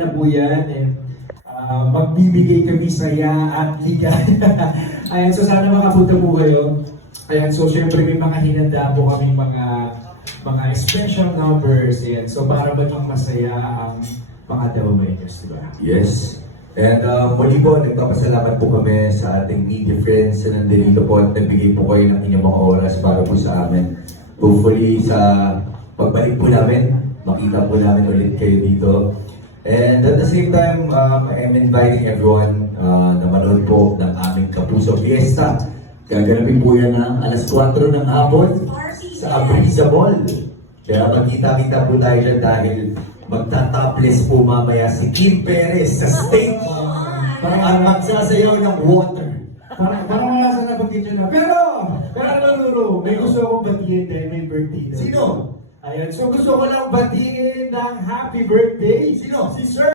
na po yan, and magbibigay kami saya at ligaya. Ayan, so sana makapunta po kayo. Ayan, so syempre may mga hinanda po kami mga special numbers. Ayan, so para maging masaya ang mga Dawamaikas, di ba? Yes. And muli po, nagpapasalamat po kami sa ating media friends na nandito po at nagbigay po kayo ng inyong mga oras para po sa amin. Hopefully sa pagbalik po namin, makita po namin ulit kayo dito. And at the same time, I'm inviting everyone na manood po ng aming Kapuso Fiesta. Gaganapin po yan ng alas 4 ng hapon sa Aprisa Mall. Kaya magkita-kita po tayo dyan dahil magta-topless po mamaya si Kim Perez sa stage. At magsasayaw ng water. Parang nasa nabanggit yun na. Pero Luro, may gusto akong batiin dahil may birthday. Sino? Ayan, so gusto ko lang batiin ng happy birthday. Sino? Si Sir